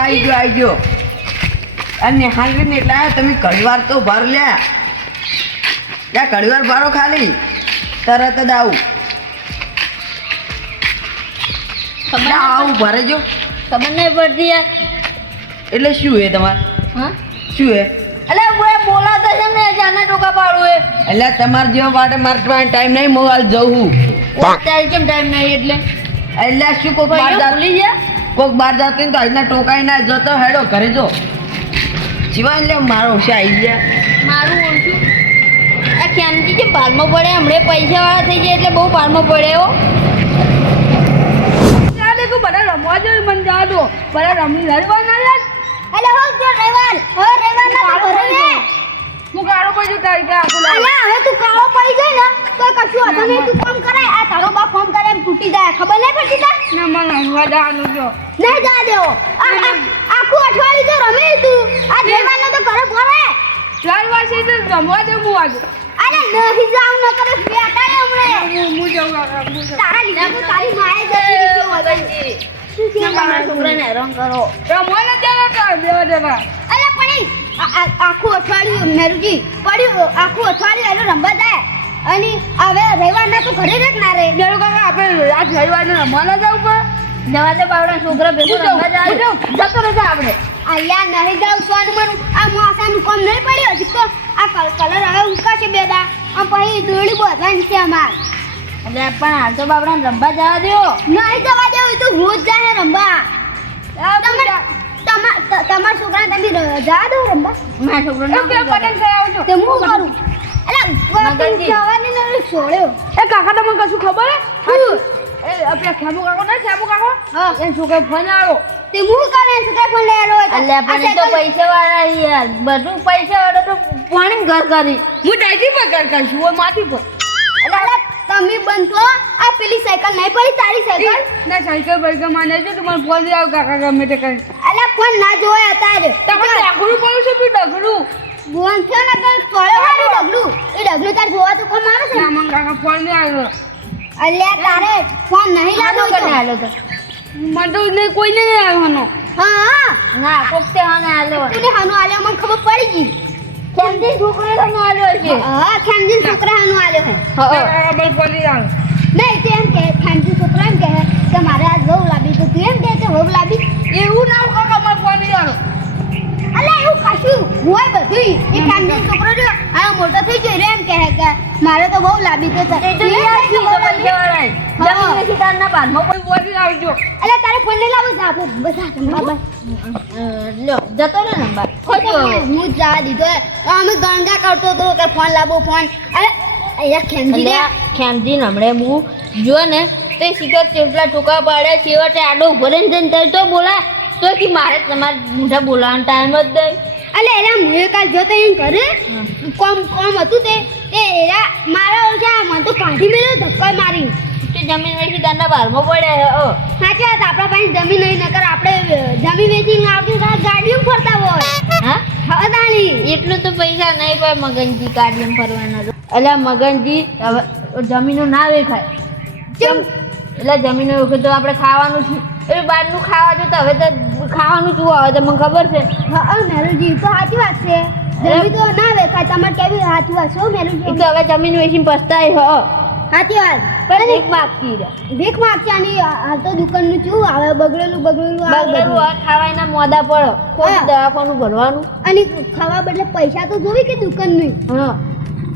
આવું ગયો આવી ગયો અને હાલવીને એટલે તમે ઘડીવાર તો ભર લ્યા. ત્યાં ઘડીવાર ભરો ખાલી. તરત જ આવું. ખબર આવું ભરે જો. ખબર નહીં પડતી યાર. એટલે શું હે તમારે? હા? શું હે એટલે હું બોલાતા છે ને જાને ટોકા પાડું એ. એટલે તમારે જેવા માટે મારે ટાઈમ નહીં હું હાલ જઉં છું કેમ ટાઈમ નહીં એટલે? એટલે શું કોઈ ભૂલી ગયા? કોઈક બહાર જાતો ને તો આજના ટોકાઈ ના જતો હેડો ઘરે જો. સિવાય એટલે મારો છે આવી ગયા. મારું ઓળખ્યું આ ક્યાંથી કે બારમાં પડે હમણે પૈસા વાળા થઈ જાય એટલે બહુ બારમાં પડે હો. ચાલે કો બધા રમવા જોઈએ મન જવા દો. બધા રમી રડવા ના લાગ. અલે હો જો રવિવાર હો રેવાલ ને હું કાળો કોઈ જો તારી આખું અલે હવે તું કાળો પડી જાય ને તો કશું હતો નહીં તું ફોન કરે આ તારો બાપ ફોન કરે એમ તૂટી જાય. ખબર નહીં પડતી તા ના મને રમવા જવાનું જો નહીં જવા દેવો આખું અઠવાડિયું તો રમે તું. આ રવિવારનો તો ઘરે ભરે ચાર વર્ષે તો રમવા દે હું આજે. અરે નહીં જાવ ન કરે બેટા હમણે. હું હું જાઉં હું તારા લીધે તો તારી માએ જતી રહી છે વગર. શું છે? મારા છોકરાને હેરાન કરો. રમવા ન જવા તો દેવા. દેવા અલે પણ આખું અઠવાડિયું મેરુજી પડ્યું. આખું અઠવાડિયું એનું રમવા જાય. અને હવે રવિવારના તો ઘરે જ ના રહે દેડો કાકા આપણે આજ રવિવારને રમવા જવું પડે જવા દે બાવડા છોકરા ભેગું રમવા જાય. જતો રહેજે આપણે. અલ્યા નહીં જાવ સોન મનું આ મોસાનું કોમ નહીં પડ્યું? હજી તો આ કલર હવે ઉકાશે બેડા આ પછી દોડી બોધવાની છે અમાર. એટલે પણ હાલ તો બાવડા રમવા જવા દો નહીં જવા દેવું તો હું જ જાય રમવા. તમાર તમાર- તમારા છોકરાને તમે દો મારા છોકરાને આવજો તે હું કરું? એટલે મગનજી. જવાની ને છોડ્યો. એ કાકા તમને કશું ખબર હે? એ આપણા ખેમુ કાકો ને ખેમુ કાકો? હા. એ છોકરો ફોન આવ્યો તે હું કરે? છોકરા પણ લેરો એટલે પણ તો પૈસા વાળા યાર. બધું પૈસા વાળા તો પાણી ઘર કરી હું ડાયટી પર ઘર કરશું માથી પર. તમે બંધો આ પેલી સાયકલ નહીં પડી તારી સાયકલ? ના સાયકલ બાઈકલ માને છે તમારે ફોન લઈ આવ કાકા ગમે તે કરી. ફોન ના જોય અત્યારે. તમે ડગડું પડ્યું છે તું ડગડું ભુવન થયો ને તો સોળે વાળું ડગડું એ ડગડું તાર જોવા તો કોમ આવે છે ના? મને કાકા ફોન નહીં આવ્યો. અલ્યા તારે ફોન નહીં લાગો તો ના હાલો તો. મને તો નહીં કોઈને નહીં આવ્યો હા. હા ના કોક તે હાને હાલો તું હાનો આલ્યો મને ખબર પડી ગઈ. કેમથી છોકરો હાનો આલ્યો છે હા ખેમજી છોકરા હાનો આલ્યો હે હા. ફોન નહીં આવ્યો નહીં તેમ કે ખેમજી છોકરા એમ કહે કે મારે આજ બહુ લાબી. તો તું એમ કહે કે બહુ લાબી? એવું ના કાકા મને ફોન નહીં આવ્યો અલા એવું કશું? હોય બધું એ ખેમજી છોકરો જો આ મોટો થઈ ગયો એમ કહે કે મારે તો બહુ લાંબી તો એ તો યાર છે તો જમીન ને સીતાર ના તારના મો કોઈ નહીં આવજો. અલા તારે ફોન લઈ લાવો જા બસ લ્યો જતો ને નંબર. ખોટો હું જા દીધો. અમે ગંગા કરતો હતો કે ફોન લાવો ફોન અરે અહીંયા ખેમજી ખેમજી નમડે હું જો ને તે શિખર ચેપલા ટૂંકા પાડે છેવટે આડો ઊભો રહીને તો બોલાય. તો કે મારે તમારે મોઢા બોલાવાનો ટાઈમ જ દઈ અલે એલા મુએ કાલ જોતે એમ કરે કોમ કોમ હતું તે? તે એરા મારા ઓછા મને તો કાઢી મેલો ધક્કો મારી. તે જમીન વેચી તારના બારમાં પડે હે. અ. સાચી વાત આપણા પાસે જમીન નહીં નકર આપણે જમીન વેચીને આવતી તો ગાડીઓ ફરતા હોય. હા? હવે તાણી. એટલું તો પૈસા નહીં પણ મગનજી ગાડીઓ ફરવાના એટલે મગનજી જમીનો ના વેખાય. કેમ એટલે જમીનો વખત તો આપણે ખાવાનું છે એ બહારનું ખાવા જો તો હવે તો ખાવાનું શું આવે તો મને ખબર છે. હા મેરુજી તો સાચી વાત છે. જમીન તો ના વેખાય તમારે કેવી સાચી વાત છે મેરુજી તો હવે જમીન વેચીને પસ્તાય હ. સાચી વાત. પણ એક બાકી રહે ભીખ આની હાલ તો દુકાનનું શું આવે બગડેલું બગડેલું આવે બગડેલું આ ખાવાના મોદા પડો. કોઈ. દવાખાનું ભરવાનું. અને ખાવા બદલે પૈસા તો જોવી કે દુકાનનું? હા.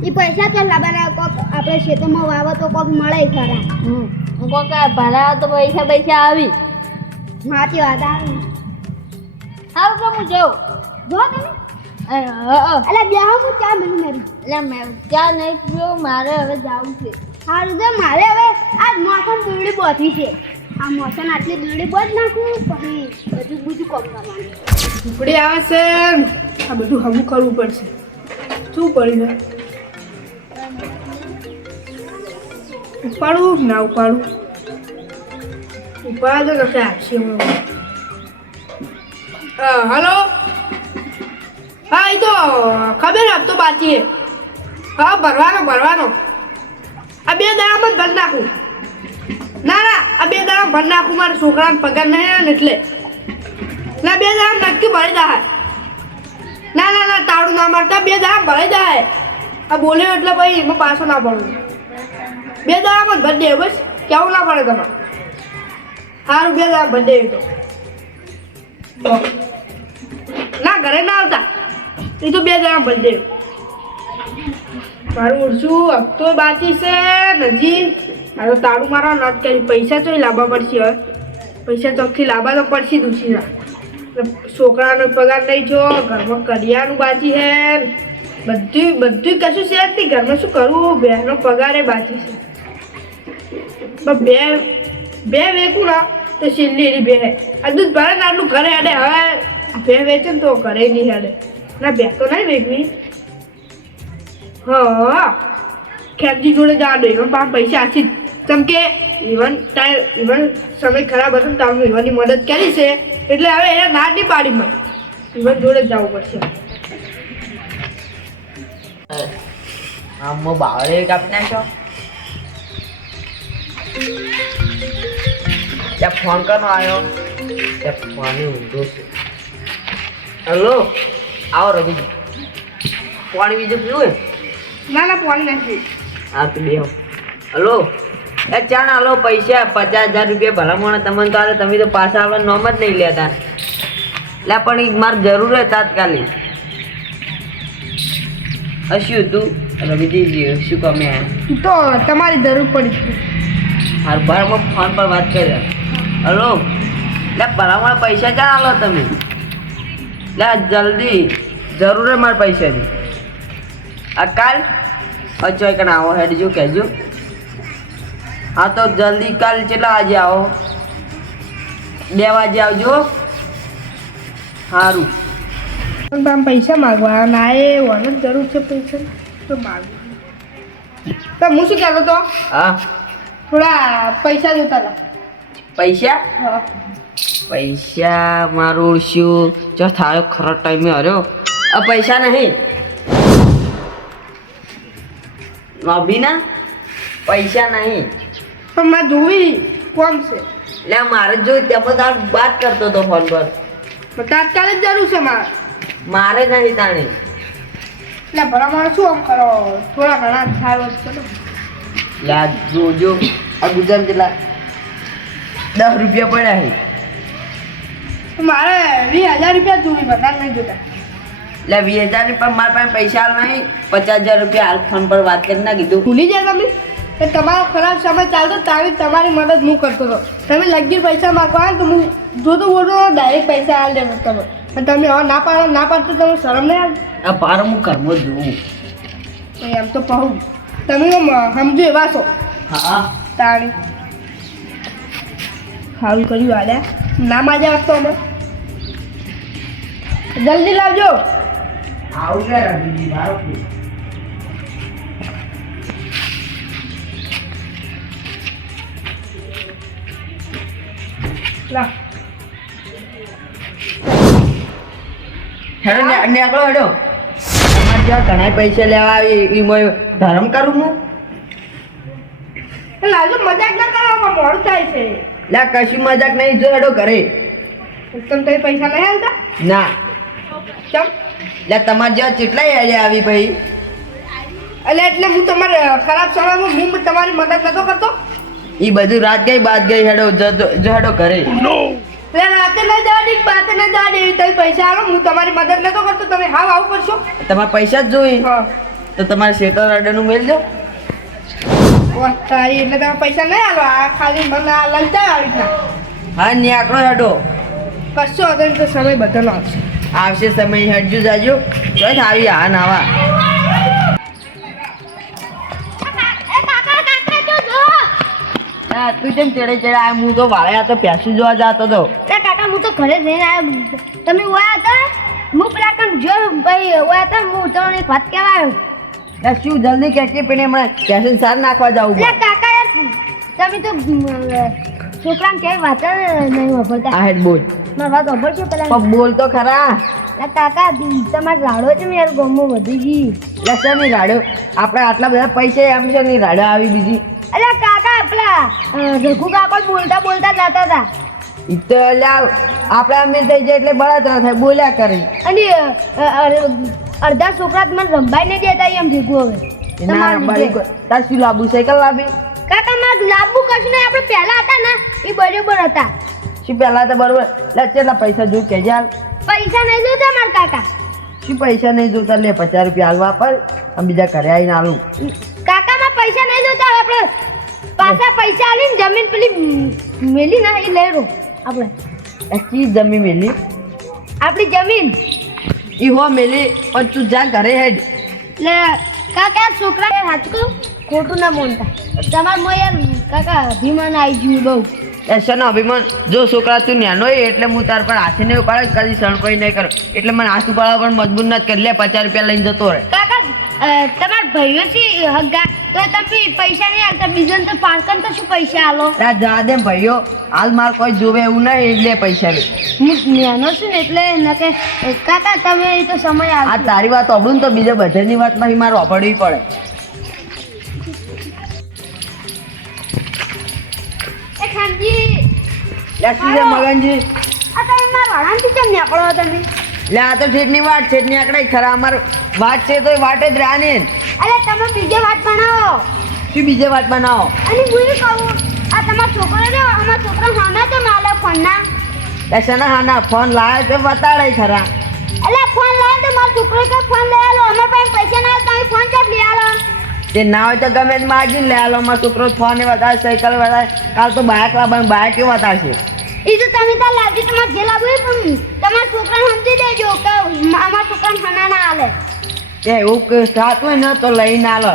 એ પૈસા તો લાવવાના કોક આપણે ખેતરમાં વાવો તો કોક મળે ખરા. હમ. હું કહું કે ભરા તો પૈસા પૈસા આવી. સાચી વાત આવે સારું તો હું જાઉં. જો તમે. એટલે બે હું ચા મેં મારી એટલે મેં ત્યાં નહીં પીવો મારે હવે જવું છે. સારું તો મારે હવે આ મોસમ બીડી બોધી છે. આ મોસમ આટલી બીડી બોધ નાખું પછી બધું બીજું કોમ કરવાનું. ઝૂંપડી આવે છે. આ બધું હમું કરવું પડશે. શું પડી ઉપાડું? ના ઉપાડું. ઉપાડ કશે આપશે હમણાં હલો? હા, એ તો ખબર આપતો બાકી હા, ભરવાનો ભરવાનો. આ બે દાડામાં ભરી નાખું. ના ના, આ બે દાડામાં ભરી નાખું, મારા છોકરાને પગાર નહીં ને એટલે. ના, બે દાડા નક્કી ભરી જાય ના ના ના, તાળું ના મારતા, બે દાડા ભરી જાય આ બોલ્યો એટલે ભાઈ એમાં પાછો ના પડું. બે દાડામાં ભરી દે, બસ. કેવું ના પડે તમારે? સારું બે તારા બર્થડે તો. ના, ઘરે ના આવતા. એ તો બે દાડા બર્થડે મારું ઓછું હપ્તો બાકી છે, નજીક. મારો તારું મારા નોટ કરી, પૈસા તો લાવવા પડશે, હવે. પૈસા ચોખ્ખી લાવવા તો પડશે દુશીના. છોકરાનો પગાર નહીં જો, ઘરમાં કરિયાનું બાકી છે. બધું બધું કશું છે જ નહીં. ઘરમાં શું કરવું બહેનો પગારે બાકી છે. બે બે વેકું ના. તો છેલ્લી એની બે આ દૂધ ભરે આટલું ઘરે હેડે હવે બે વેચે ને તો ઘરે નહીં હેડે ના, બે તો નહીં વેચવી. હા, ખેમજી જોડે જવા દો ઇવન પાસે પૈસા આછી કેમ કે ઇવન ટાઈમ ઇવન સમય ખરાબ હતો તો અમે ઇવનની મદદ કરી છે. એટલે હવે એને ના નહીં પાડી મને. ઇવન જોડે જવું પડશે. આમ બાવળે કાપી નાખ્યો? ત્યાં ફોન કરનો આવ્યો ત્યાં ફોન ઊંધો છે હેલો આવો રવિજી પાણી બીજું પીવું ના ના પાણી નથી હા તું બે હલો એ ચાણ હાલો પૈસા પચાસ હજાર રૂપિયા ભલામણ તમને તો આલે તમે તો પાછા આવવા નોમ જ નહીં લેતા એટલે પણ એક મારે જરૂર હે તાત્કાલિક હસ્યું તું રવિજી શું કમે તો તમારી જરૂર પડી હાર બારમાં ફોન પર વાત કરે હલો. લે ભલામણ પૈસા ક્યાં આવો તમે? લે જલ્દી. જરૂર હે મારે પૈસાની. આ કાલ? અચો એક આવો હેડજો કહેજો. હા તો જલ્દી કાલ કેટલા વાગે આવો? બે વાગે આવજો સારું પણ તમે પૈસા માગવા ના એ વન જ જરૂર છે પૈસા. તો માગવા તો હું શું કહેતો તો હા. થોડા પૈસા જોતા હતા. પૈસા? પૈસા મારું શું જો થાય ખરો ટાઈમે હર્યો. આ પૈસા નહીં. નોબીના? પૈસા નહીં. પણ મેં જોવી કોમ છે? એટલે મારે જોઈ. ત્યાં તાર વાત કરતો હતો ફોન પર. તાત્કાલિક જરૂર છે મારે. મારે નહીં તાણે. એટલે ભલા મારે શું આમ કરો? થોડા ઘણા થાય વસ્તુ આ જોજો. આ ગુજરાત કેટલા? દસ રૂપિયા પડ્યા છે. તો મારે વીસ હજાર રૂપિયા જોઈ બધા નહીં જોતા. એટલે વીસ હજાર પણ મારા પાસે પૈસા નહીં. પચાસ હજાર રૂપિયા હાલ ફોન પર વાત કરી ના કીધું. ભૂલી જાય તમે કે તમારો ખરાબ સમય ચાલતો તારી તમારી મદદ હું કરતો હતો. તમે લગી પૈસા માગવા તો હું જોતો બોલતો ડાયરેક્ટ પૈસા હાલ દેતો તમે પણ તમે હવે ના પાડો ના પાડતો તમે શરમ નહીં આવે? આ પારો હું કરવો જોઉં. એમ તો કહું તમે સમજો એવા છો. હા. તાણી. સારું કર્યું હાલ્યા ના માજા આપતો અમે જલ્દી લાવજો. નીકળો હેડો. તમારે જ્યાં ઘણા પૈસા લેવા આવી એમાં ધર્મ કરું હું લાવજો મજાક ના કરવા મોડું થાય છે. લે કશું મજાક નહીં જો હેડો કરે તમે તો પૈસા નહીં આવતા ના. ચમ? લે તમાર જ્યાં કેટલાય આઈડિયા આવી ભાઈ? એટલે એટલે હું તમારે ખરાબ સમયમાં હું તમારી મદદ નતો કરતો? એ બધું રાત ગઈ બાદ ગઈ હેડો જો જો કરે ઘરે. એટલે રાતે ન જાડી બાત બાતે ન જવા દે તમે પૈસા આલો હું તમારી મદદ નતો કરતો તમે હાવ આવું કરશો? તમારે પૈસા જ જોઈએ હા. તો તમારે શેટરનું મેલ દો. વાહ, એટલે તમે પૈસા નહીં આલો. આ ખાલી મને આ લલચા આવી રીતના. હા નીકળો હેડો. કશો હતો ને તો સમય બદલો આવશે. આવશે સમય હટજો જાજો. બસ આવી હા નાવા. તું કેમ ચડે ચડે આ? હું તો વાળે આ તો પ્યાસી જોવા જતો હતો. એ કાકા હું તો ઘરે જઈને આવ્યો. તમે ઓયા હતા? હું પેલા જો ભાઈ ઓયા હતા હું તમને એક વાત કહેવા શું જલ્દી કે પીને હમણાં કેસન સાર નાખવા જાવું એટલે કાકા યાર તમે તો છોકરાને ક્યાંય વાત નહીં વાપરતા. આ હેડ બોલ. મારી વાત છે પેલા. પણ બોલ તો ખરા. કાકા તમારે રાડો છે યાર ગમો વધી ગઈ એટલે છે નહીં રાડ્યો આપણે આટલા બધા પૈસા એમ છે ની રાડો આવી બીજી. અલ્યા કાકા આપણા રઘુ કાકા બોલતા બોલતા જતા હતા. તો અલ્યા આપણે અમે થઈ જાય એટલે બળતરા થાય. બોલ્યા કરી. અને અ, અ, અ, અડધા છોકરા તમારે મને રંભાઈ નહીં દેતા એમ ભેગું હવે. કોઈ- તાર શું લાબુ સાયકલ લાવી? કાકા માં લાબુ કશું નહીં આપણે પહેલા હતા ને એ બરોબર હતા. શું પહેલા તો બરોબર? લે પૈસા જોઈ કે જાલ પૈસા નહીં જોતા મારા કાકા. શું પૈસા નહીં જોતા? લે પચાસ રૂપિયા હાલવા પર અને બીજા ઘરે આવીને હાલું કાકામાં પૈસા નહીં જોતા આપણે પાછા પૈસા આલીને જમીન પેલી મેલી ના એ લઈ આપણે. એ ચીજ જમીન મેલી? આપણી જમીન. ઈ હો મેલી પણ તું જા ઘરે હેડ. એટલે કાકા છોકરા હાચકું ખોટું ના બોલતા. તમાર મો યાર કાકા અભિમાન આવી ગયું બહુ. એ શનો અભિમાન? જો છોકરા તું નાનો એટલે હું તાર પર હાથી નહીં ઉપાડે કદી સણકોઈ નહીં કરો. એટલે મને હાથ ઉપાડવા પણ મજબૂર નથી કરી. લે પચાસ રૂપિયા લઈને જતો રહે. કાકા તમારા ભાઈઓ છે હગા તો તમે પૈસા નહીં આલતા બીજાને તો પાર્કન તો શું પૈસા આલો? ત્યાં જવા દે ભાઈઓ હાલ માર કોઈ જોવે એવું નહીં એટલે પૈસા લે. હું નાનો છું ને એટલે ન કે કાકા તમે એ તો સમય આ તારી વાત અબડું ને તો બીજા બધાની વાતમાં મારે વાપરવી પડે. મગનજી? આ તમે મારા વાળાથી કેમ નીકળો તમે? લે આ તો છેટની વાત છેટની આંકડા ખરા. અમાર વાટ છે તો વાટ જ રહ્યા ને અરે તમે બીજે વાત બનાવો. શું બીજે વાત બનાવો? અને હું કહું આ તમારો છોકરો અમારા છોકરા હાના તો માલે ફોનના. લે હાના? ફોન લાવે તો બતાડે ખરા. એટલે ફોન લાવે તો મારો છોકરો કે ફોન લઈ આલો અમારા પાસે પૈસા ના હોય તો તમે ફોન ચાપ લઈ આલો? તે ના હોય તો ગમે તે માગીને લઈ આલો મારો છોકરો ફોન ને વધારે સાયકલ વધારે. કાલ તો બાઇક લાવવાનું બાઇક એ વધારશે એ તો તમે તાર લાવજો તમારે જે લાવવું હોય પણ તમારા છોકરાને સમજી દેજો કે અમારા છોકરાને હાના ના આલે. તે એવું થતું હોય ને તો લઈને આલો.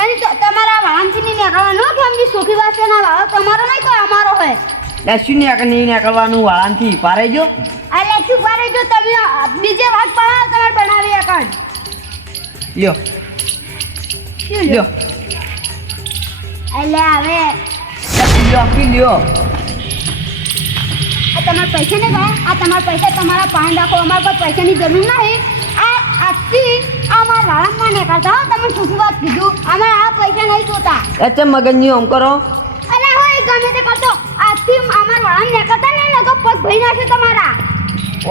અને તમારા વાહનથી નહીં નીકળવાનું અમની સુખી વાસે ના વાળો તમારો નહીં કોઈ અમારો હોય. લેશું ને નહીં નીકળવાનું વાળાથી પારે જો આ શું કરે જો તમે બીજે વાત પડાવ તમારે બનાવી એકણ લ્યો. લ્યો? એટલે હવે. લ્યો લ્યો. આ તમારા પૈસા ને ગયા આ તમારા પૈસા તમારા પાન રાખો અમારા પર પૈસાની જરૂર નહીં. આ આજથી અમારા વાળામાં ને કરતા હો. તમે શું વાત કીધું? અમે આ પૈસા નહીં જોતા. એટલે મગજની ઓમ કરો. એટલે હોય ગમે તે કરતો આજથી અમારા વાળાને ને કરતા ને નકો પગ ભઈ નાખે તમારા.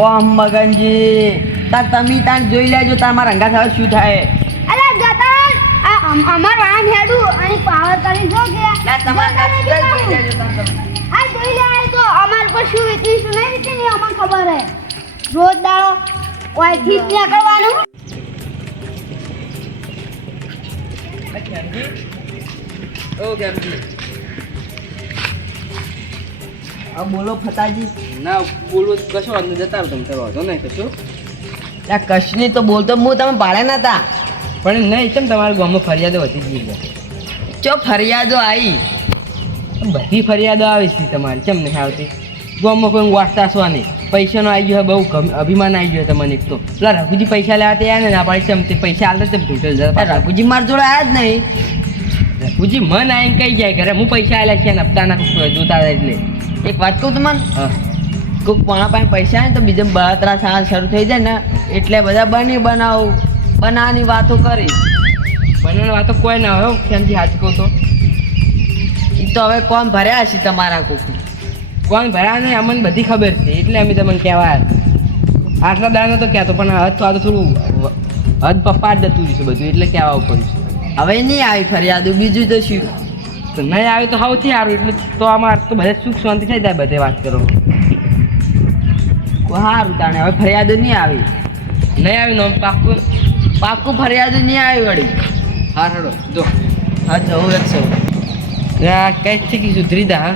ઓ મગનજી તાર તમે તાર જોઈ લેજો તમારા રંગા થાય શું થાય. અરે જતા અમાર વાળાને હેડું. અને પાવર કરી જો કે. તમારા જોઈ. લેજો. આ જોઈ લે. તો અમાર પર શું વીતી નહીં વેચીને અમને ખબર હે. રોજ દાડો ઓયથી જ નીકળવાનું. હા બોલો ફતાજી. ના બોલો તો કશો વાંધો જતા તમે તો વાંધો નહીં કશું. લે કશની તો બોલતો હું તમે ભાડે નતા પણ નહીં કેમ તમારા ગામમાં ફરિયાદો વધી ગઈ છે? ચો ફરિયાદો આવી. બધી ફરિયાદો આવી છે તમારી કેમ નહીં આવતી? ગામમાં કોઈ વાંચતા છો નહીં પૈસાનો આવી ગયો બહુ અભિમાન આવી ગયો તમને એક તો. એટલે રઘુજી પૈસા લેવા ત્યાં ને ના પાડી ચમ તે પૈસા આલતા તેમ જતા રઘુજી માર જોડે આવ્યા જ નહીં. રઘુજી મન આવીને કહી જાય ઘરે હું પૈસા આવેલા છે ને હપ્તાના જોતા એટલે. એક વાત કહું તમને? કોઈક પોણા પાસે પૈસા આવે ને તો બીજા બળતરા થવા શરૂ થઈ જાય ને એટલે બધા બની બનાવ બનાવવાની વાતો કરી. બનાવવાની વાતો કોઈ ના હોય કેમથી હાથ કહું તો એ તો હવે કોણ ભર્યા છે તમારા કોક. કોણ ભરા નહીં અમને બધી ખબર છે. એટલે અમે તમને કહેવા આટલા દાડા તો કહેતો પણ હદ તો આ તો થોડું હદ પપ્પા જ જતું રહીશું બધું એટલે કહેવા પડ્યું હવે નહીં આવી ફરિયાદ બીજું તો શું? તો નહીં આવ્યું તો સૌથી સારું એટલે તો અમારે તો બધા સુખ શાંતિ થઈ જાય બધે વાત કરો સારું તાણે હવે ફરિયાદ નહીં આવી? નહીં આવી નોમ પાક્કું? પાકું ફરિયાદ નહીં આવી વળી? હા હડો જો. હા જવું એક સૌ આ કઈ થી સુધરી દા હા.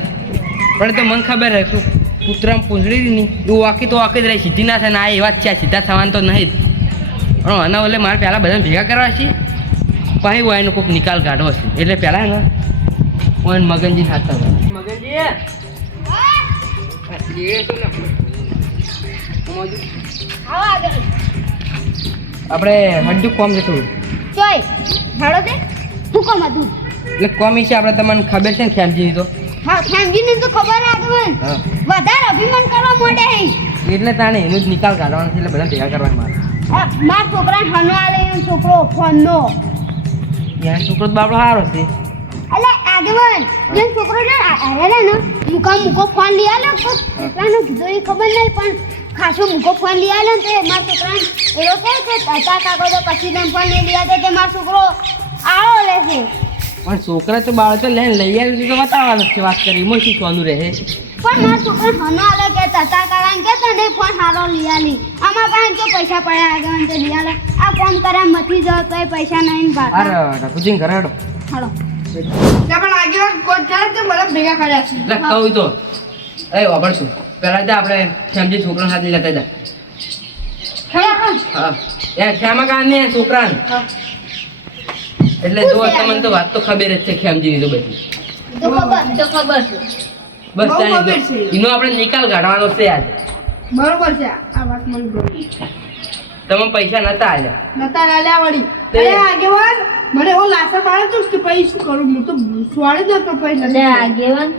પણ તો મને ખબર હે કે કૂતરામાં પૂંછડી નહીં તું વાકી તો વાકી જ રહી. સીધી ના થાય ને આ એવા જ છે સીધા થવાનું તો નહીં જ. પણ આના ઓલે મારે પહેલાં બધાને ભેગા કરવા છે. પછી હું એનો કોઈક નિકાલ કાઢવો છે. એટલે પહેલાં ને હું એને મગનજી સાથે મગનજી! આપણે હડ્ડુ કોમ છે થોડું. ચોય હેડો તે. હું કોમ હતું? એટલે કોમ વિશે આપણે તમને ખબર છે ને ખ્યાલજીની તો. હા ફેમિલી તો ખબર આ તમને. વધારે અભિમાન કરવા માંડે હે. એટલે તાણે એનો જ નિકાલ કાઢવાનો છે એટલે બધા ભેગા કરવા મારે. માર છોકરાને હનો આલે એનો છોકરો ફોનનો. યાર છોકરો તો બાપડો સારો છે. એટલે આગેવાન જે છોકરો ને અરે ને મુકા મુકો ફોન લઈ આલ્યો તો એટલાનો કીધો એ ખબર નહીં પણ ખાસો મુકો ફોન લઈ આલ્યો ને તે મારા છોકરા એવો કહે કે તાતા કાકો તો પછી ફોન લઈ આવ્યો તે મારો છોકરો આવો લે છે. પણ છોકરા તો બાળકો લઈને લઈ આવી તો બતાવવાનું છે વાત કરી. એમાં શીખવાનું રહે? પણ મારા છોકરા હનો આલે કે તતા કારણ કે તને ફોન હારો લઈ આલી. આમાં પણ જો પૈસા પડ્યા આગળ તે લઈ આલે. આ ફોન કરે મથી જાવ તોય પૈસા નહીં અરે પાછા રઘુજી ઘરે હડો હડો ના પણ આગળ કોચ કરે તો મને ભેગા કર્યા છે. એટલે કહું તો. એ વાપર પહેલાં પહેલા તો આપણે શ્યામજી છોકરા સાથે લેતા જાય હા. એ શ્યામા છોકરા છોકરાને. એટલે જો તમને તો વાત તો ખબર જ છે શ્યામજીની તો બધી. તો ખબર. તો ખબર બસ. છે. એનો આપણે નિકાલ કાઢવાનો છે આજ. બરોબર છે. આ વાત મને ગમી. તમે પૈસા નતા આલ્યા. નતા આલ્યા વળી. અરે આગેવાન મને ઓ લાસા પાડે તો કે પૈસા શું કરું? હું તો સ્વાડે જ તો પૈસા એટલે આગેવાન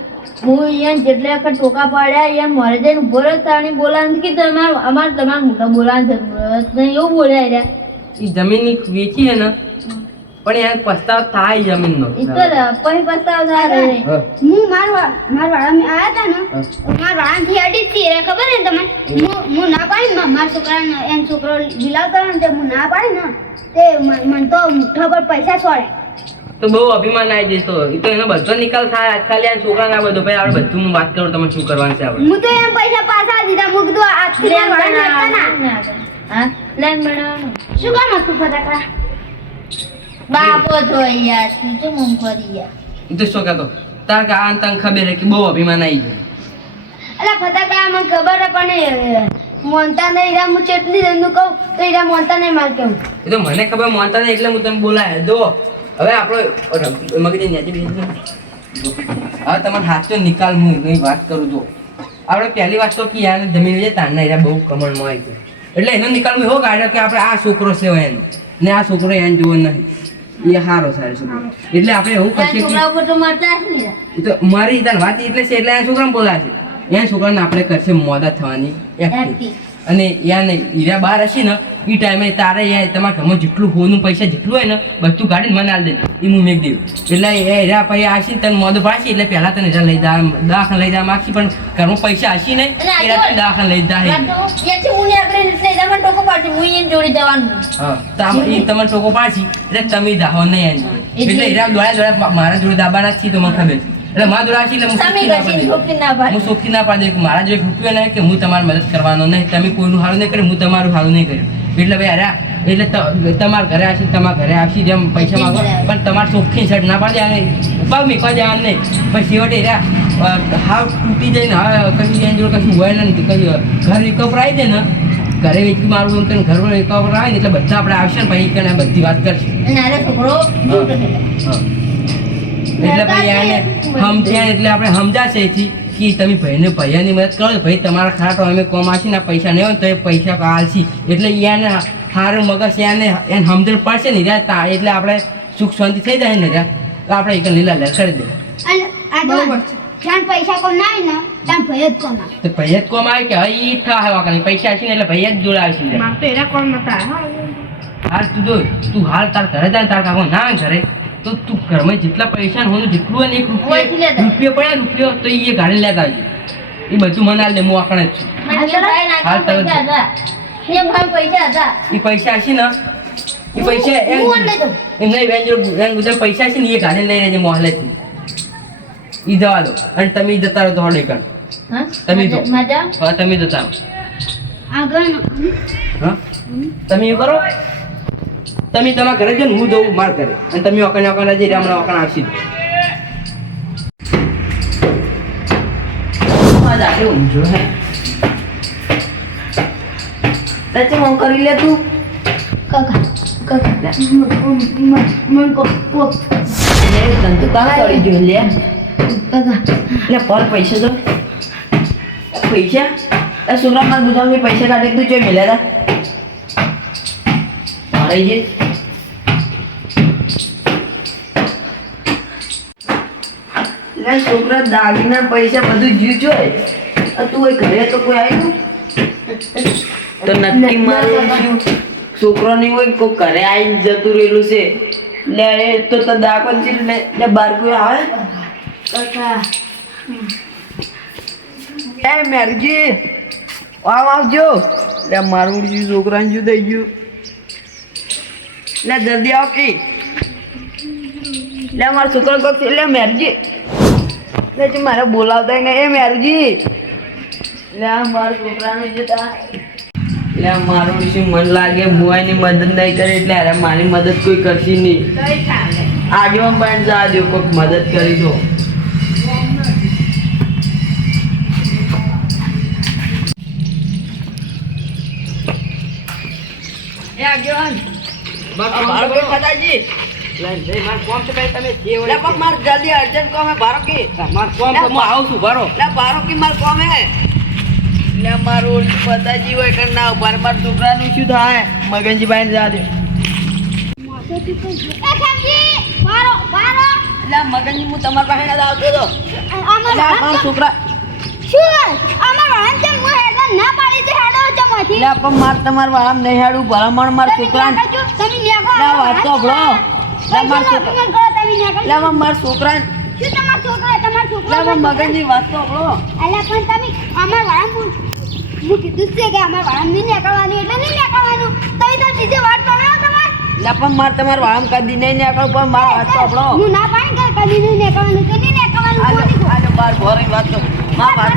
હું અહીંયા જેટલે વખત ટોકા પાડ્યા અહીંયા મોરે જઈને ઊભો રહ્યો તાણી બોલાવાનું કે તમારે અમારે તમારે મોટા બોલાવાની જરૂરત નહીં. એવું બોલ્યા રહ્યા. એ જમીન વેચી હે ને પણ યાર પસ્તાવ થાય જમીનનો. તો પછી પસ્તાવ થાય હું. મારવા મારા વાળા આયા તા ને હા. મારા વાળાથી અડી હતી રે ખબર ને તમને? હું હું ના પાડી ને મારા છોકરાને એમ છોકરો દિલાવતો ને તે હું ના પાડી ને તે મ- મને તો મુઠ્ઠા પર પૈસા છોડે. તો બહુ અભિમાન આવી જતો એ તો એનો બધો નિકાલ થાય આજકાલ એમ છોકરા ના બધું ભાઈ આપણે બધું હું વાત કરું તમે શું કરવાનું છે આપણે? હું તો એમ પૈસા પાછા દીધા મૂક દો આજથી ના હા? પ્લેન બનાવવાનું. શું કામ હતું ફટાકડા? બાપો તો યાર તું તો મમ કરી તો શું કહેતો? તાર કે આ તને ખબર હે કે બહુ અભિમાન આવી જાય એટલે ફટાકડા મને ખબર હે પણ મોનતા નહીં ઈરા હું ચેટલી જણનું કહું તો ઈરા મોનતા નહીં માર કેવું. એ તો મને ખબર મોનતા નહીં એટલે હું તમે બોલાય. જો હવે આપણો મગજે ન્યાથી બેસી હવે તમને હાથો નિકાલ હું એની વાત કરું તો આપણે પહેલી વાત તો કે યાર જમીન છે તારના ઈરા બહુ કમળમાં આવી એટલે એનો નિકાલ હું એવો કાઢ્યો કે આપણે આ છોકરો છે એનો. ને આ છોકરો એને જોવો નહીં. એ સારો સારો છોકરો. એટલે આપણે એવું કહીએ કે છોકરા ઉપર તો મારી વાત એટલે છે એટલે આ બોલા છે. એ છોકરાને આપણે કરશે મોદા થવાની. એક્ટિંગ. અને યાને હીરા બહાર હશે ને એ ટાઈમે તારે યાર તમારા ઘરમાં જેટલું હોનું પૈસા જેટલું હોય ને બધું કાઢીને મને આલ દે. એ હું મેક દેવું એટલે એ હીરા પૈસા આવશે તને મોદો પાડશે એટલે પહેલાં તને હીરા લઈ જા દાખલ લઈ જા માગશી પણ ઘરમાં પૈસા હશે ને એટલે તને દાખલ લઈ જા વાત તો ત્યાંથી હું નહીં આગળ એટલે એના મને ટોકો પાડશે એટલે તમે દાહો નહીં એટલે- હીરા દોડા દોડા મારા જોડે દાબાના જ છીએ તો મને ખબર છે. એટલે મારા જોડે ને હું સામે સુખી ના પાડી. ના ના મારા જે ઘૂક્યો નહીં કે હું તમારી મદદ કરવાનો નહીં. તમે કોઈનું સારું નહીં કર્યું હું તમારું સારું નહીં કર્યું. એટલે ભાઈ અરે એટલે તમારા ઘરે આવશે તમારા ઘરે આવશે જેમ પૈસા માંગો પણ તમારે ચોખ્ખી શર્ટ ના પાડે અને ઉપાવ મીકવા જવાનું નહીં. પણ છેવટે રહ્યા હાવ તૂટી જાય ને હવે કશું એની જોડે કશું હોય ને કશું ઘર આવી જાય ને ઘરે વેચી મારું એમ કરીને ઘરમાં આવે ને એટલે બધા આપણે આવશે ને પછી બધી વાત કરશે. છોકરો. એટલે ભાઈ આને સમજ્યા એટલે આપણે સમજાશે એથી કે તમે ભાઈને ભૈયાની મદદ કરો ભાઈ તમારા ખરા તો અમે કોમ આવશે ને પૈસા નહીં હોય તો એ પૈસા આલશી. એટલે યાને સારું મગજ યાને એને સમજણ પડશે ને રહ્યા તા એટલે આપણે સુખ શાંતિ થઈ જાય ને રહ્યા તો આપણે એક લીલા લહેર કરી દે. બરોબર પૈસા કોઈ ના હોય ને ત્યાં ભય જ કોના તો ભૈયા જ કોમ આવે કે હવે ઈ થા હવા કરે. પૈસા હશે ને એટલે ભૈયા જ જોડે છે યાર. તો એના કોણ નતા. હાલ તું જો તું હાલ તાર ઘરે જાય તાર કાકો ના ઘરે. તો તું ઘરમાં જેટલા પૈસા હોય જેટલું હોય ને એક રૂપિયા. રૂપિયો રૂપિયો પડે રૂપિયો તો એ ગાડી લેતા આવજે. એ બધું મને હાલ હું આકણે જ છું. એ પૈસા હશે ને? એ પૈસા એમને બેન જો બેન પૈસા છે ને એ ગાડી લઈ લેજે મોહલેથી. એ જવા દો. અને તમે જતા રહો તો હળે કણ તમે જો. હા તમે જતા રહો. આગળ હા? તમે એવું કરો. તમે તમારા ઘરે જો ને હું જઉં માર કરે અને તમે ઓકણ ઓકણ જઈ રહ્યા હમણાં ઓકણ આવશે. આજ ઊંઝો હે. તાચે હું કરી લે તું? કાકા કાકા મન કો કો લે તને તો કાં કરી જો લે. કાકા. લે પર પૈસા તો પૈસા? આ મારા પૈસા કાઢે તું ચોઈ મેલ્યા હતા મારે જે લે છોકરા દાગીના પૈસા બધું જ્યું જોય તું એ ઘરે તો કોઈ આવ્યું તો નક્કી મારું છોકરો નહીં હોય કોઈ ઘરે આવીને જતું રહેલું છે. લે એ તો તો દાખલ છે લે બાર કોઈ આવે? એ મેરજી આવ આવજો. લે મારું ઉડ્યું છોકરાને શું થઈ ગયું. લે જલ્દી આવ કે. લે મારો છોકરો કોક લે મેરજી લે તું મારે બોલાવતા ને એ મેરજી. લે આ મારા છોકરાને જતા લે મારું વિશે મન લાગે મુઆની મદદ નહીં કરે એટલે અરે મારી મદદ કોઈ કરશે નહીં. આગેવાન પણ જાજો કોઈક મદદ કરી દો. આગેવાન. લે પણ માર જલ્દી અર્જન્ટ કોમ હે બારો કી? લે બારો કી માર કોમ હે? લે મારું ઓલું ફટાજી હોય ના ઉપર માર છોકરાનું શું થાય? મગનજી જા દે. હું તમારા પાસે આવતો હતો મારા છોકરા શું? અમાર વાહન છે હું હેડવા ના પાડી છે હેડો ચમોથી લે પણ માર તમારા વાળા નહીં હાડું ભલામણ માર છોકરા તમે નેકો લે વાત તો ભળો લે માર છોકરા શું તમાર છોકરા તમાર છોકરા મગનજી વાત તો ભળો અલ્યા પણ તમે અમાર વાળા હું કીધું છે કે અમાર વાળા નહીં નીકળવાનું એટલે નહીં નીકળવાનું. તમે તો બીજે વાત બનાવો તમાર. લે પણ માર તમારા વાળા કદી નહીં નીકળો પણ માર વાત તો હું ના પાડી કે કદી નહીં નીકળવાનું કે નહીં નીકળવાનું આલો બાર ભોરી વાત તો માર વાત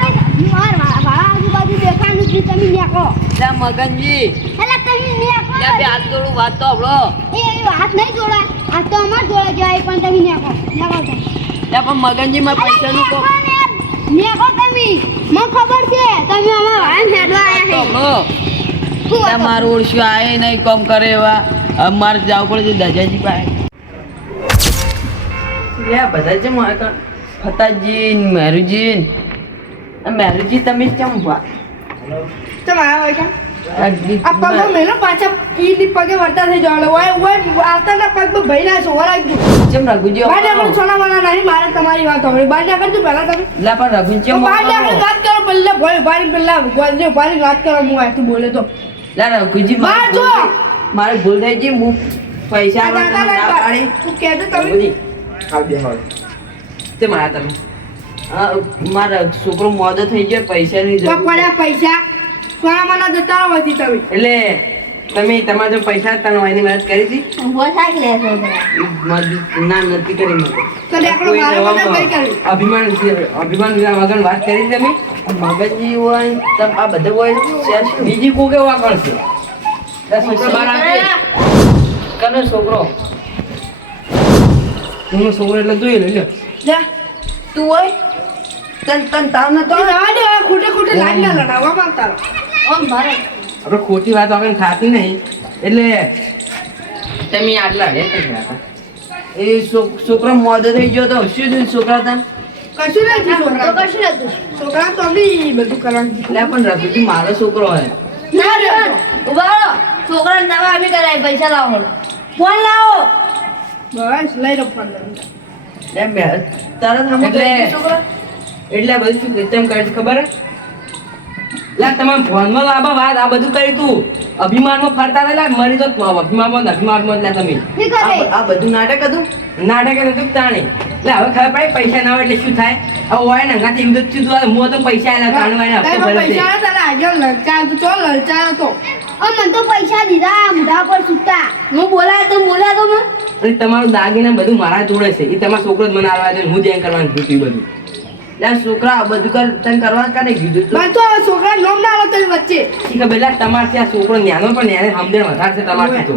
માર વાળા આજુબાજુ દેખાનું જ તમે નીકળો. લે મગનજી. અલ્યા તમે નીકળો લે બે હાથ જોડું વાત તો એ એ વાત નહીં જોડાય. આ તો અમાર જોડે જાય પણ તમે નેકો નેકો લે પણ મગનજી માર પૈસાનું કો નેકો તમે. મને ખબર છે તમે અમાર વાળા હેડવા આયા ઓળશું આય નહીં કોમ કરે એવા. હવે મારે જવું પડે છે દાદાજી પાસે. લે બધા છે મારે ફતાજી ને ને. મેરુજી તમે ચમ વા તમે આવ્યા હોય કાં? આ પગમાં મેલો પાછા ઈની પગે વળતા થઈ જવાનું. હોય હોય આવતાના પગમાં ભઈ ના સોવા રાખજો ચમ રઘુજી બહાર નીકળો સોના વાના નહીં મારે તમારી વાત પહેલા તમે લે પણ રઘુજી તો ચમ વાત કરો પહેલા ભોય ભારી પહેલા ગોંજે ભારી વાત કરો હું આથી બોલે તો. લે રઘુજી જો. ભૂલ થઈ. ભૂલ થઈ ગઈ હું પૈસા ના પાડી. તું તમે. હવે તે મારા તમે. મારા છોકરો મોદો થઈ ગયો પૈસા નહીં પડ્યા પૈસા. સોના જતા રહો તમે. એટલે તમે તમારા જો પૈસા તને એની મદદ કરી હતી? લે મદદ ના નથી કરી મદદ તો મારો અભિમાન અભિમાન વગર વાત કરી તમે? મગજજી હોય તમ આ બધું હોય બીજી કોકે વાગણ છે દસ છોકરો આપી કનો છોકરો? તું છોકરો એટલે જોઈ લે. લે તું હોય. તન તન તાવ ન તો ખોટે ખોટે લાગ ના લડાવવા માંગતા આપણે ખોટી વાત આપણે થતી નહીં. એટલે તમે આટલા રે એ છોકરો મોડો થઈ ગયો તો શું થયું છોકરા તને? કશું નથી છોકરા તો કશું નતું છોકરા તો બી બધું કરવાનું એટલે પણ રઘુજી મારો છોકરો હોય. ના રે ઊભા છોકરા છોકરાને આવી કરાય પૈસા લાવો ફોન લાવો. બસ લઈ લો ફોન લઈ લે મે તરત હમ એટલે- છોકરો એટલે આ બધું શું તેમ કરે છે ખબર હે? લા તમામ ફોનમાં લાંબા વાત આ બધું કરી તું. અભિમાનમાં ફરતા રહેલા મરી તો અભિમાનમાં ને અભિમાનમાં લા તમે. આ બધું નાટક હતું? નાટક હતું તાણે. એટલે હવે ખબર પડે પૈસા ના હોય એટલે શું થાય? હવે હોય ને ગાતી એવું થયું હતું હું તો પૈસા આલ્યા તાણે વાળા હપ્તો ભરે પૈસા ને આગળ લલચાયો તો ચો લલચાયો તો? અમને તો પૈસા દીધા મુઢા પર છૂટા હું બોલાય તો બોલ્યા તો મેં અને તમારું દાગીના બધું મારા જોડે છે. એ તમારા છોકરો જ મને આવવા દે હું ધ્યાન કરવાનું છું બધું. લે છોકરા બધું કર તને કરવા કાને કીધું તું? તો છોકરા નોમ ના આવે તો વચ્ચે. લા તમારે ત્યાં છોકરો ન્યાનો પણ ન્યાને સમજણ વધારે છે તમારથી તો.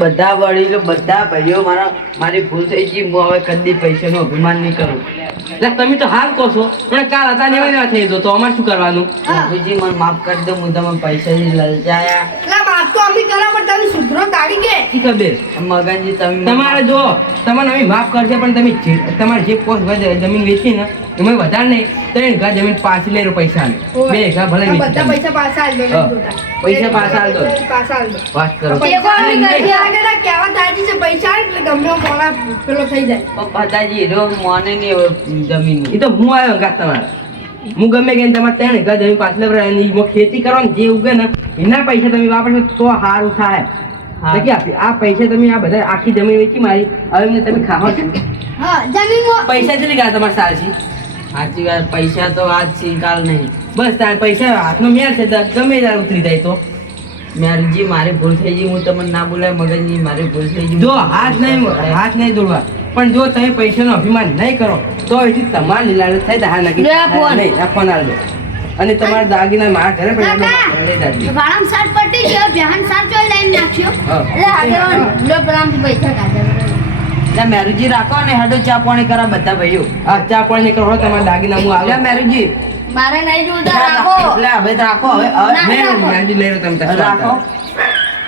બધા વડીલો બધા ભાઈઓ મારા મારી ભૂલ થઈ ગઈ હું હવે કદી પૈસાનો અભિમાન નહીં કરું. એટલે તમે તો હાલ કહો છો પણ કાલ હતા ને એવા ને થઈ જતો તો અમારે શું કરવાનું? બાપુજી મને માફ કરી દો હું તમે પૈસાની લલચાયા. એટલે વાત તો અમે કરા પણ તમે સુધરો તારી કે? ખબર મગનજી તમે તમારે જો તમને અમે માફ કરશે પણ તમે તમારે જે પોસ્ટ જમીન વેચી ને એમાં વધારે નહીં. ત્રણ ઘા જમીન પાછી લેરો પૈસા ઓવે. બે ઘા ભલે બધા પૈસા પાછા આલ દો. નથી. પૈસા પાછા આલ દો. પાછા આલ દો. વાત કરો. પૈસા અમે આલ દો. કરી આગળ આ કહેવત છે પૈસા એટલે ગમે એવો પેલો થઈ જાય. પપ્પાજી હીરો મોને નહીં હવે જમીન. એ તો હું આવ્યો ઘાત તમારે. હું ગમે કે તમારે ત્રણ વીઘા જમીન પાછળ અને એમાં ખેતી કરો ને જે ઉગે ને એના પૈસા તમે વાપરશો તો સારું થાય. હા. તો કે આ- પૈસા તમે આ બધા આખી જમીન વેચી મારી. હવે એમને તમે ખાવા છો હા જમીન પૈસા કેટલી ગયા તમારે સાલથી? સાચી વાત પૈસા તો આજ સિંકાલ કાલ નહીં. બસ તાર પૈસા હાથનો મેળ છે ગમે ત્યારે ઉતરી જાય તો. મેરજી મારી ભૂલ થઈ ગઈ હું તમને ના બોલાય મગજની મારી ભૂલ થઈ ગઈ. જો હાથ નહીં હાથ નહીં દોડવા. પણ જો તમે પૈસાનો અભિમાન નહીં કરો તો હજી તમારે લીલાડ થાય તો હા નક્કી લે આ ફોન. નહીં આ ફોન આલ અને તમારા દાગીના મારા ઘરે પણ લઈ. વાળામાં સાર પટ્ટી છે બેહાન સાર લઈને નાખ્યો. એટલે આગળ લો પેલામાંથી પૈસા કાઢ્યા એટલે મેરુજી રાખો ને હેડો ચા પાણી કરા બધા ભાઈઓ. આ ચા પાણી કરો તમારા દાગીના હું એટલે મેરુજી. મારે નહીં જોતા રાખો. એટલે હવે રાખો હવે હવે. મેરુજી લઈ રહું, મેલડી નહીં રહું તમે રાખો.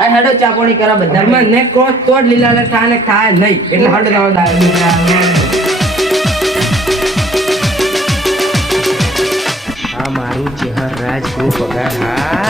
આ હેડો ચા પાણી કરા બધા ધર્મ ને કો તો લીલા લીલાડ થાય ને ખાય નહીં. એટલે હટ તમારા દાગીના આ મારું ચહેર રાજ પગાર હા.